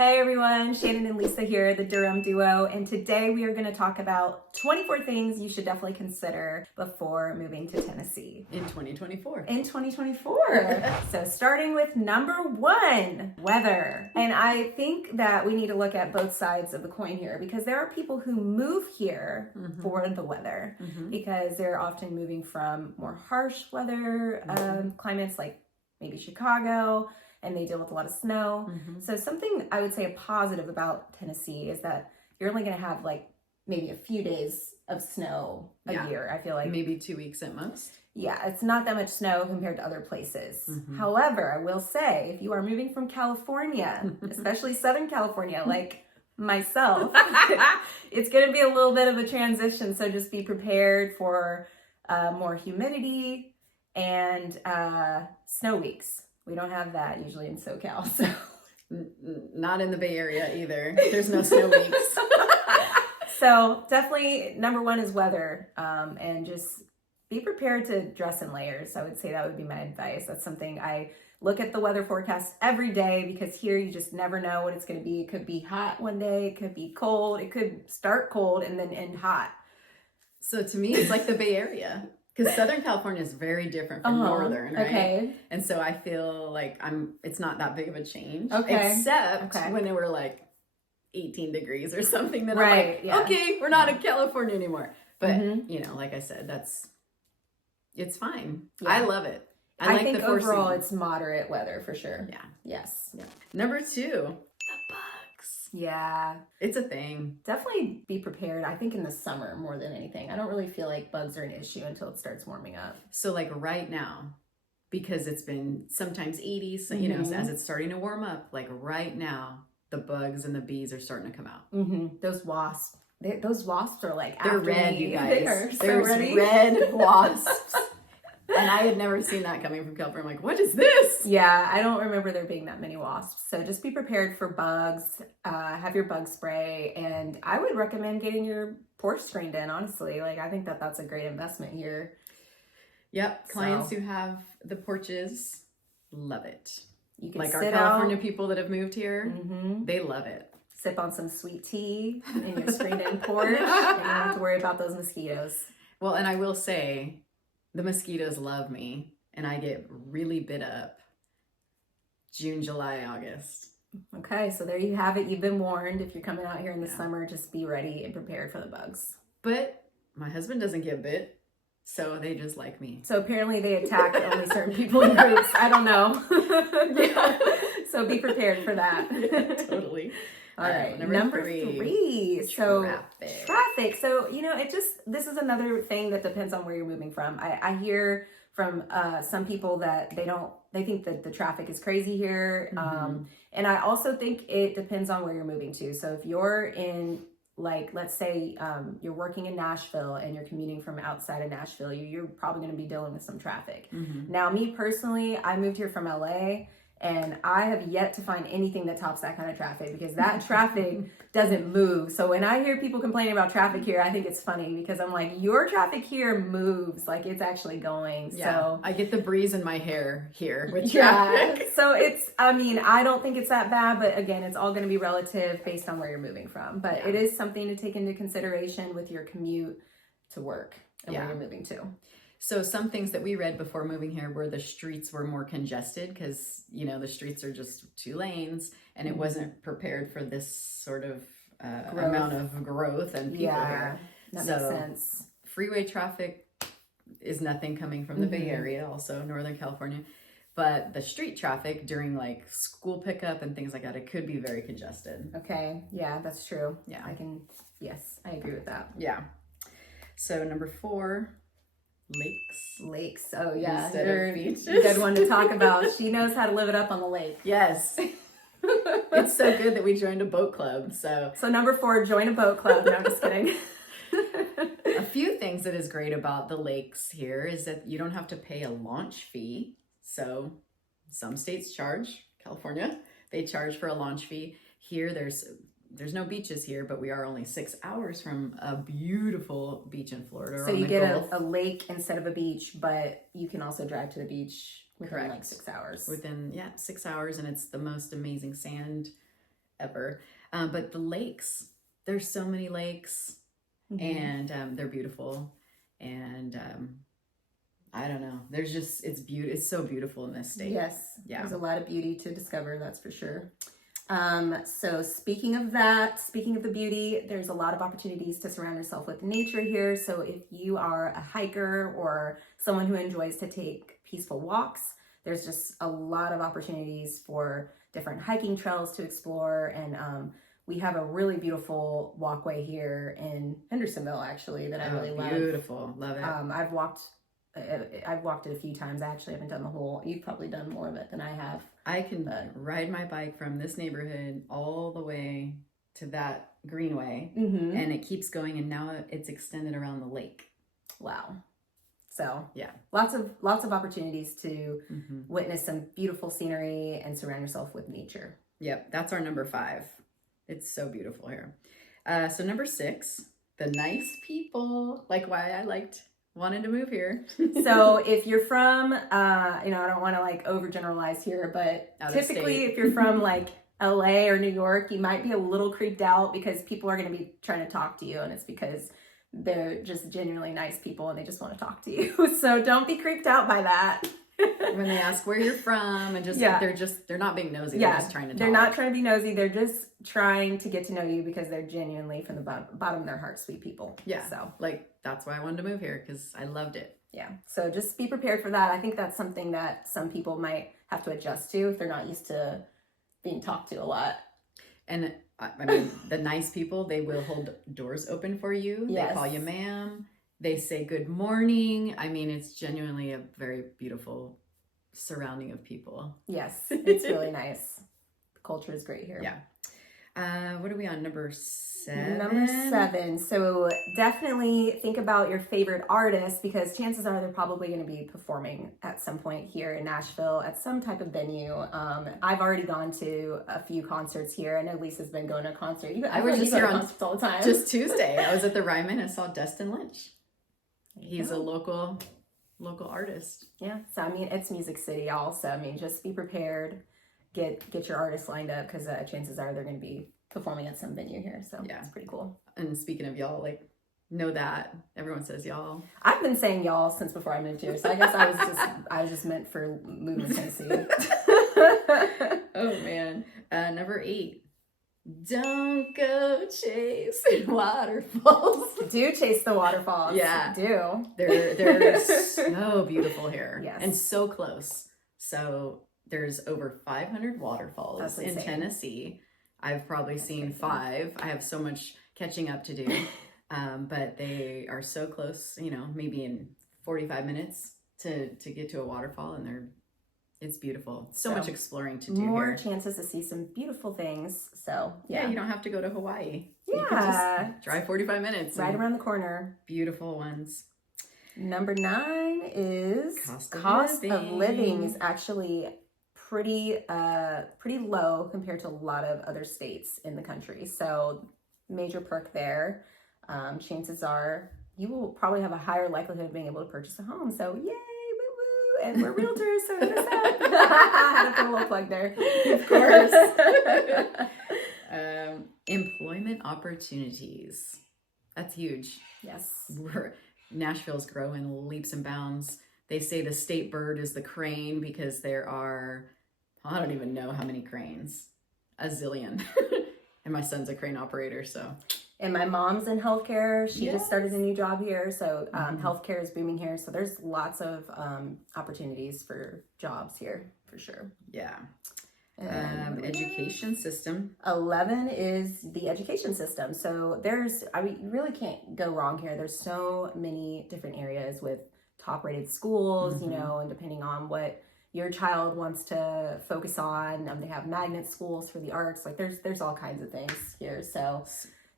Hey everyone, Shannon and Lisa here, the Durham duo, and today we are going to talk about 24 things you should definitely consider before moving to Tennessee. In 2024. In 2024. So starting with number one, weather. And I think that we need to look at both sides of the coin here because there are people who move here for the weather because they're often moving from more harsh weather climates like maybe Chicago, and they deal with a lot of snow. So something I would say a positive about Tennessee is that you're only going to have like maybe a few days of snow a year. I feel like maybe 2 weeks at most. Yeah, it's not that much snow compared to other places. However, I will say if you are moving from California, especially Southern California, like myself, it's going to be a little bit of a transition. So just be prepared for more humidity and snow weeks. We don't have that usually in SoCal, so. Not in the Bay Area either. There's no snow weeks. So definitely number one is weather, and just be prepared to dress in layers. I would say that would be my advice. That's something I look at the weather forecast every day because here you just never know what it's going to be. It could be hot one day, it could be cold, it could start cold and then end hot. So to me, it's like the Bay Area. Because Southern California is very different from Northern, right? Okay. And so I feel like it's not that big of a change. Okay. Except when they were like 18 degrees or something. Then Right, I'm like, okay, we're not in California anymore. But, you know, like I said, it's fine. Yeah. I love it. I like think the overall it's moderate weather for sure. Yeah. Yes. Yeah. Number two, the bugs. Yeah. It's a thing. Definitely be prepared. I think in the summer more than anything. I don't really feel like bugs are an issue until it starts warming up. So like right now, because it's been sometimes 80s, so, you know, as it's starting to warm up, like right now, the bugs and the bees are starting to come out. Those wasps. Those wasps are like they're after red, me. you guys. They're so There's ready. red wasps. And I had never seen that coming from California. I'm like, what is this? Yeah, I don't remember there being that many wasps. So just be prepared for bugs. Have your bug spray. And I would recommend getting your porch screened in, honestly. Like, I think that that's a great investment here. Yep. Clients who have the porches love it. You can like sit our California out, people that have moved here, they love it. sip on some sweet tea in your screened in porch. And you don't have to worry about those mosquitoes. Well, and I will say, the mosquitoes love me, and I get really bit up June, July, August. Okay, so there you have it. You've been warned. If you're coming out here in the summer, just be ready and prepared for the bugs. But my husband doesn't get bit, so they just like me. So apparently they attack only certain people in groups. I don't know. So be prepared for that. Yeah, totally. All right, number three. So traffic. So, you know, this is another thing that depends on where you're moving from. I hear from some people that they think that the traffic is crazy here. And I also think it depends on where you're moving to. So if you're in, like, let's say you're working in Nashville and you're commuting from outside of Nashville, you're probably going to be dealing with some traffic. Now, me personally, I moved here from LA. And I have yet to find anything that tops that kind of traffic because that traffic doesn't move. So when I hear people complaining about traffic here, I think it's funny because I'm like, your traffic here moves, like it's actually going. Yeah, so I get the breeze in my hair here with traffic. So I don't think it's that bad, but again, it's all going to be relative based on where you're moving from. But it is something to take into consideration with your commute to work and where you're moving to. So some things that we read before moving here were the streets were more congested because, you know, the streets are just 2 lanes and it wasn't prepared for this sort of amount of growth and people here. That makes sense. Freeway traffic is nothing coming from the Bay Area, also Northern California. But the street traffic during like school pickup and things like that, it could be very congested. Okay. Yeah, that's true. Yeah. I agree with that. Yeah. So number 4, lakes. Oh yeah, Instead of beaches. Good one to talk about. She knows how to live it up on the lake. Yes. It's so good that we joined a boat club. So number 4, join a boat club. No, I'm just kidding. A few things that is great about the lakes here is that you don't have to pay a launch fee. So some states charge, California, they charge for a launch fee. Here there's no beaches here, but we are only 6 hours from a beautiful beach in Florida. So you get a lake instead of a beach, but you can also drive to the beach within like 6 hours. Within 6 hours, and it's the most amazing sand ever. But the lakes, there's so many lakes, and they're beautiful. And I don't know. There's just, it's so beautiful in this state. Yes. Yeah. There's a lot of beauty to discover, that's for sure. So speaking of the beauty, there's a lot of opportunities to surround yourself with nature here. So if you are a hiker or someone who enjoys to take peaceful walks, there's just a lot of opportunities for different hiking trails to explore. And we have a really beautiful walkway here in Hendersonville, actually, that I really love. Beautiful. Love it. I've walked it a few times. I actually haven't done the whole, you've probably done more of it than I have. I can ride my bike from this neighborhood all the way to that greenway, and it keeps going, and now it's extended around the lake. Wow. So yeah, lots of opportunities to witness some beautiful scenery and surround yourself with nature. Yep, that's our number 5. It's so beautiful here. So number 6, the nice people, like why I wanted to move here. So if you're from, I don't want to like overgeneralize here, but typically if you're from like LA or New York, you might be a little creeped out because people are going to be trying to talk to you, and it's because they're just genuinely nice people and they just want to talk to you. So don't be creeped out by that. When they ask where you're from and they're not being nosy. They're just trying to talk. They're not trying to be nosy. They're just trying to get to know you because they're genuinely from the bottom of their heart, sweet people. Yeah. So that's why I wanted to move here, because I loved it. Yeah. So just be prepared for that. I think that's something that some people might have to adjust to if they're not used to being talked to a lot. And I mean, the nice people, they will hold doors open for you. Yes. They call you ma'am. They say good morning. I mean, it's genuinely a very beautiful surrounding of people. Yes, it's really nice. The culture is great here. Yeah. What are we on? Number 7? Number 7. So definitely think about your favorite artists, because chances are they're probably going to be performing at some point here in Nashville at some type of venue. I've already gone to a few concerts here. I know Lisa's been going to a concert. I was just here on concerts all the time. Just Tuesday. I was at the Ryman and saw Destin Lynch. He's a local artist. Yeah. So, I mean, it's Music City, y'all. So, I mean, just be prepared. Get your artists lined up, because chances are they're going to be performing at some venue here. So, yeah, it's pretty cool. And speaking of y'all, know that everyone says y'all. I've been saying y'all since before I moved here. So, I guess I was just meant for moving to Tennessee. Oh, man. Number 8. Don't go chasing waterfalls. Do chase the waterfalls. Yeah. Do. They're so beautiful here. Yes. And so close. So there's over 500 waterfalls in Tennessee. I've probably seen 5. I have so much catching up to do. But they are so close, maybe in 45 minutes to get to a waterfall, and it's beautiful. So much exploring to do more here. Chances to see some beautiful things. So, yeah. You don't have to go to Hawaii. Yeah. You can just drive 45 minutes. Right around the corner. Beautiful ones. Number 9 is cost of living is actually pretty low compared to a lot of other states in the country. So, major perk there. Chances are you will probably have a higher likelihood of being able to purchase a home. So, yay! And we're realtors, so hit us up. I had to put a little plug there. Of course. Employment opportunities. That's huge. Yes. Nashville's growing leaps and bounds. They say the state bird is the crane because there are, I don't even know how many cranes. A zillion. And my son's a crane operator, so. And my mom's in healthcare. She just started a new job here. So healthcare is booming here. So there's lots of opportunities for jobs here for sure. Yeah. Education system. 11 is the education system. So you really can't go wrong here. There's so many different areas with top rated schools, and depending on what your child wants to focus on, they have magnet schools for the arts. There's all kinds of things here. So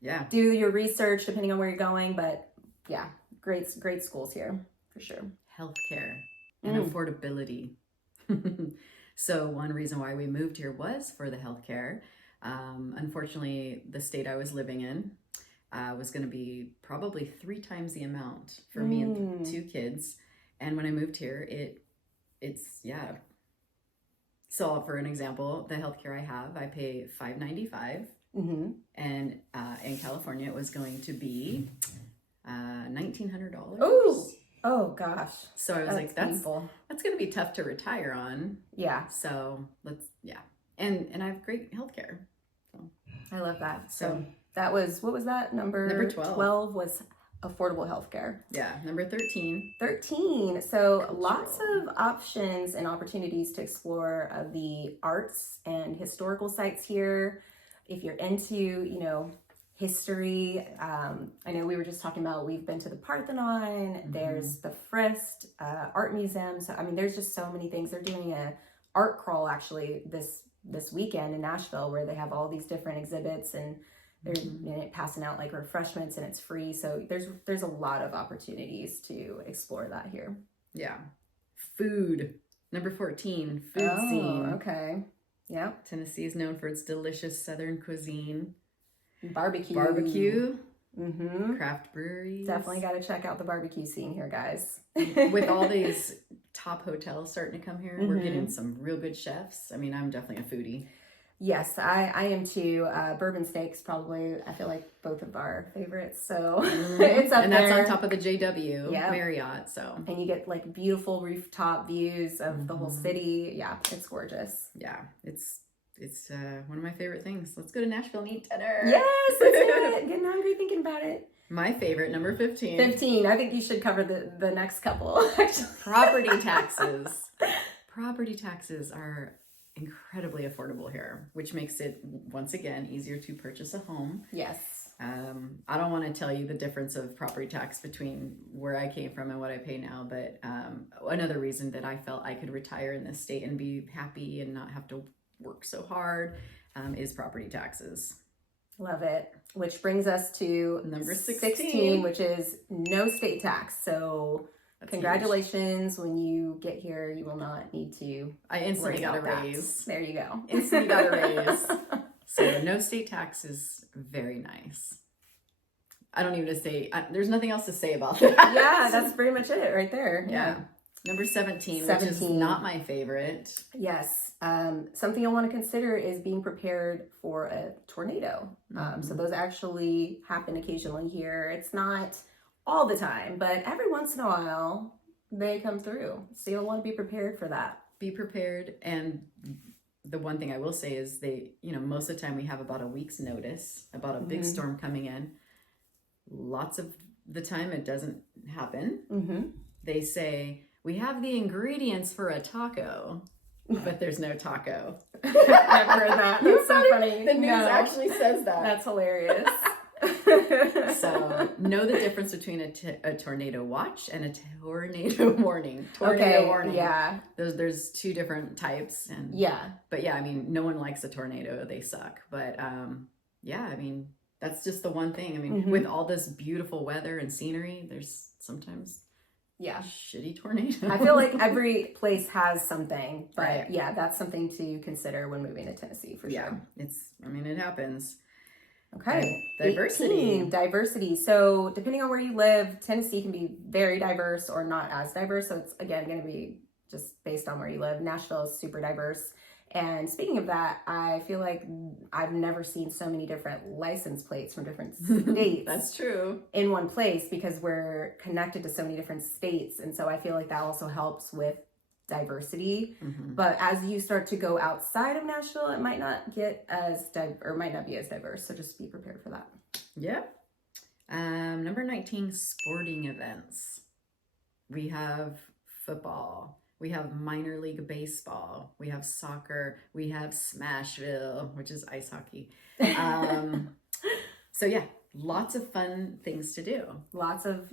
yeah, do your research depending on where you're going, but yeah, great schools here for sure. Healthcare and affordability. So one reason why we moved here was for the healthcare. Unfortunately, the state I was living in was going to be probably 3 times the amount for me and 2 kids. And when I moved here, it's So for an example, the healthcare I have, I pay $5.95, and in California it was going to be $1,900. Oh gosh. So I was like, that's going to be tough to retire on. Yeah. So and I have great healthcare. So I love that. So that was, what was that? Number 12. 12 was affordable healthcare. Yeah. Number 13. 13. So lots of options and opportunities to explore the arts and historical sites here. If you're into, you know, history, I know we were just talking about, we've been to the Parthenon, there's the Frist Art Museum. So, I mean, there's just so many things. They're doing a art crawl actually this weekend in Nashville, where they have all these different exhibits, and they're passing out like refreshments, and it's free. So there's a lot of opportunities to explore that here. Yeah. Food. Number 14, food scene. Okay. Yeah. Tennessee is known for its delicious Southern cuisine. Barbecue. Craft breweries. Definitely got to check out the barbecue scene here, guys. With all these top hotels starting to come here, we're getting some real good chefs. I mean, I'm definitely a foodie. Yes, I am too. Bourbon steaks, probably, I feel like both of our favorites. So it's up there. And that's on top of the JW Marriott. So, and you get like beautiful rooftop views of the whole city. Yeah, it's gorgeous. Yeah, it's one of my favorite things. Let's go to Nashville and eat dinner. Yes, let's do it. Getting hungry thinking about it. My favorite, number 15. 15. I think you should cover the next couple. Actually. Property taxes. Property taxes are incredibly affordable here, which makes it, once again, easier to purchase a home. Yes. I don't want to tell you the difference of property tax between where I came from and what I pay now, but another reason that I felt I could retire in this state and be happy and not have to work so hard is property taxes. Love it. Which brings us to number 16, which is no state tax. So that's congratulations. Huge. When you get here, you will not need to. I instantly got a raise. There you go. Instantly got a raise. So no state tax is very nice. I don't even say, there's nothing else to say about that. Yeah, that's pretty much it right there. Yeah. Number 17, which is not my favorite. Yes. Something I want to consider is being prepared for a tornado. So those actually happen occasionally here. It's not all the time, but every once in a while they come through. So you'll want to be prepared for that. Be prepared. And the one thing I will say is most of the time we have about a week's notice about a big storm coming in. Lots of the time it doesn't happen. They say, we have the ingredients for a taco, but there's no taco. I've heard that. That's so funny. The news actually says that. That's hilarious. So know the difference between a tornado watch and a tornado warning. Tornado warning. Yeah. There's two different types. And but yeah, I mean, no one likes a tornado. They suck. But yeah, I mean, that's just the one thing. I mean, with all this beautiful weather and scenery, there's sometimes shitty tornado. I feel like every place has something, but yeah, that's something to consider when moving to Tennessee for sure. It happens. Okay. Diversity. Diversity. So depending on where you live, Tennessee can be very diverse or not as diverse. So it's, again, going to be just based on where you live. Nashville is super diverse. And speaking of that, I feel like I've never seen so many different license plates from different states. That's true. In one place, because we're connected to so many different states. And so I feel like that also helps with diversity. But as you start to go outside of Nashville, it might not get as might not be as diverse. So just be prepared for that. Yep. Number 19, sporting events. We have football. We have minor league baseball. We have soccer. We have Smashville, which is ice hockey. So yeah, lots of fun things to do. Lots of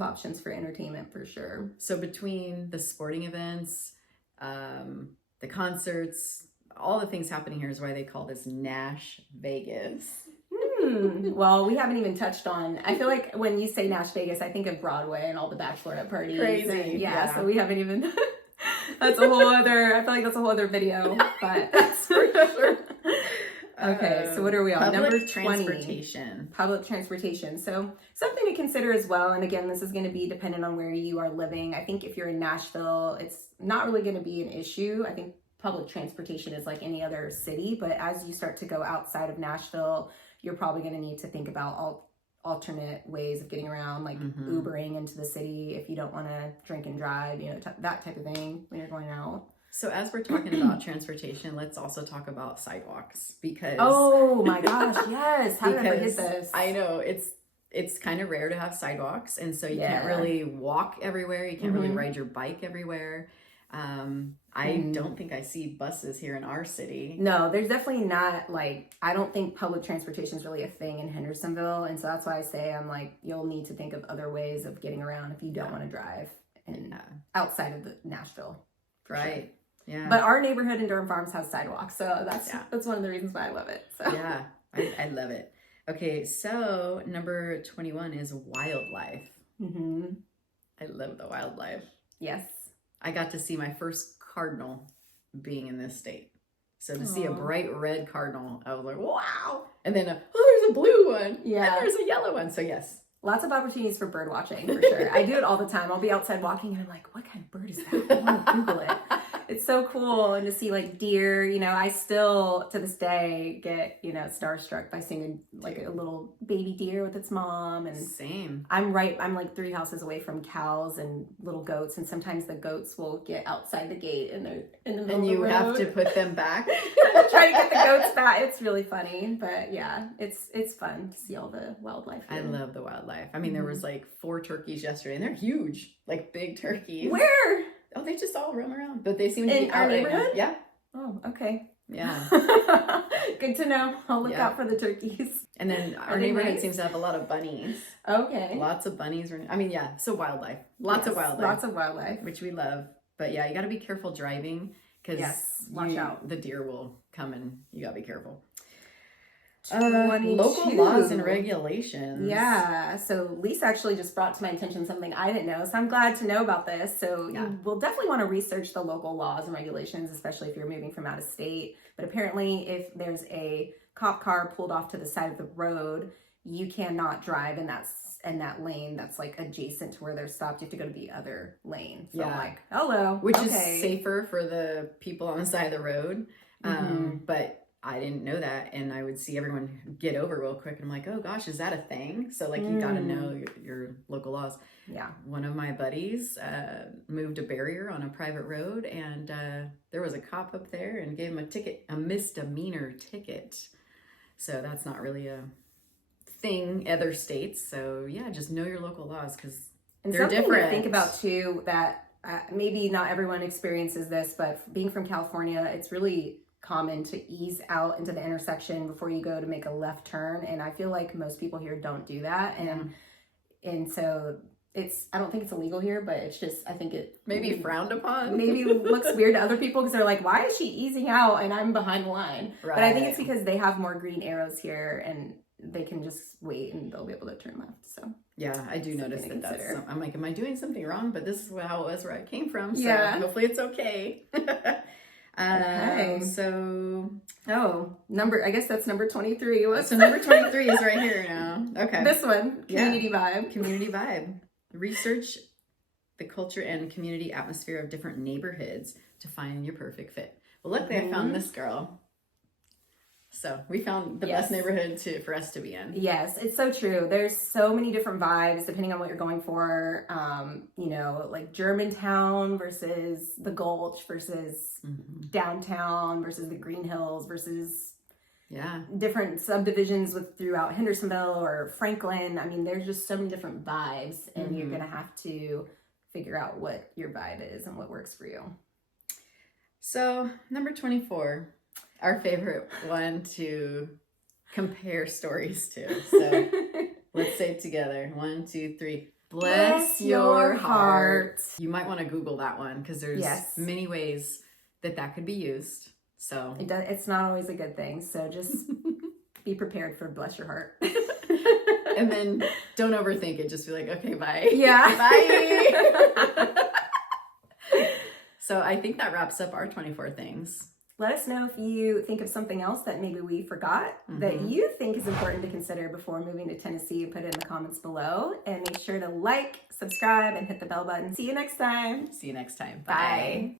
options for entertainment for sure. So between the sporting events, the concerts, all the things happening here is why they call this Nash Vegas. Well, we haven't even touched on, I feel like when you say Nash Vegas, I think of Broadway and all the bachelorette parties. Crazy. Yeah, so we haven't even, I feel like that's a whole other video, but that's for sure. Okay, so what are we on? Number 20. Public transportation. So something to consider as well. And again, this is going to be dependent on where you are living. I think if you're in Nashville, it's not really going to be an issue. I think public transportation is like any other city, but as you start to go outside of Nashville, you're probably going to need to think about alternate ways of getting around, like Ubering into the city if you don't want to drink and drive, you know, that type of thing when you're going out. So as we're talking about transportation, let's also talk about sidewalks, because oh my gosh, yes, how did I forget this? I know it's kind of rare to have sidewalks, and so you can't really walk everywhere, you can't really ride your bike everywhere. I don't think I see buses here in our city. No, there's definitely not, like, I don't think public transportation is really a thing in Hendersonville, and so that's why I say I'm like, you'll need to think of other ways of getting around if you don't want to drive and outside of Nashville. Right. Sure. Yeah. But our neighborhood in Durham Farms has sidewalks, so that's one of the reasons why I love it. So. Yeah, I love it. Okay, so number 21 is wildlife. I love the wildlife. Yes. I got to see my first cardinal being in this state. So to see a bright red cardinal, I was like, wow. And then, there's a blue one. Yeah. And there's a yellow one. So yes. Lots of opportunities for bird watching, for sure. I do it all the time. I'll be outside walking and I'm like, what kind of bird is that? I want to Google it. It's so cool. And to see like deer, you know, I still to this day get, you know, starstruck by seeing like a little baby deer with its mom. And same. I'm like 3 houses away from cows and little goats. And sometimes the goats will get outside the gate and they're in the middle of the road. And you have to put them back. Try to get the goats back. It's really funny. But yeah, it's fun to see all the wildlife here. I love the wildlife. I mean, there was like 4 turkeys yesterday and they're huge, like big turkeys. Where? Oh, they just all roam around, but they seem to be in our neighborhood. Yeah. Oh, okay. Yeah. Good to know. I'll look out for the turkeys. And then our neighborhood seems to have a lot of bunnies. Okay. Lots of bunnies. I mean, yeah. So wildlife. Lots of wildlife. Lots of wildlife, which we love. But yeah, you got to be careful driving because watch out. The deer will come and you got to be careful. 22. Local laws and regulations. Yeah. So Lisa actually just brought to my attention something I didn't know. So I'm glad to know about this. So you will definitely want to research the local laws and regulations, especially if you're moving from out of state. But apparently if there's a cop car pulled off to the side of the road, you cannot drive in that lane that's like adjacent to where they're stopped. You have to go to the other lane. So I'm like, hello. Which is safer for the people on the side of the road. But I didn't know that, and I would see everyone get over real quick, and I'm like, oh gosh, is that a thing? So like you got to know your local laws. Yeah. One of my buddies moved a barrier on a private road, and there was a cop up there and gave him a ticket, a misdemeanor ticket. So that's not really a thing other states. So yeah, just know your local laws because they're different. To think about too that maybe not everyone experiences this, but being from California, it's really common to ease out into the intersection before you go to make a left turn, and I feel like most people here don't do that, and so I don't think it's illegal here, but it's just I think it maybe frowned upon, maybe looks weird to other people because they're like, why is she easing out and I'm behind the line? Right. But I think it's because they have more green arrows here and they can just wait and they'll be able to turn left. So yeah, I do notice that I'm like, am I doing something wrong? But this is how it was where I came from, so hopefully it's okay. Okay. So I guess that's number 23. So number 23 is right here now. Okay. This one, community vibe. Community vibe. Research the culture and community atmosphere of different neighborhoods to find your perfect fit. Well, luckily I found this girl. So we found the best neighborhood for us to be in. Yes, it's so true. There's so many different vibes depending on what you're going for. You know, like Germantown versus the Gulch versus downtown versus the Green Hills versus different subdivisions throughout Hendersonville or Franklin. I mean, there's just so many different vibes, and you're gonna have to figure out what your vibe is and what works for you. So number 24. Our favorite one to compare stories to. So let's say it together. 1, 2, 3. Bless your heart. You might want to Google that one because there's many ways that could be used. So it's not always a good thing. So just be prepared for bless your heart. And then don't overthink it. Just be like, okay, bye. Yeah. Bye. So I think that wraps up our 24 things. Let us know if you think of something else that maybe we forgot that you think is important to consider before moving to Tennessee. Put it in the comments below and make sure to like, subscribe, and hit the bell button. See you next time. See you next time. Bye.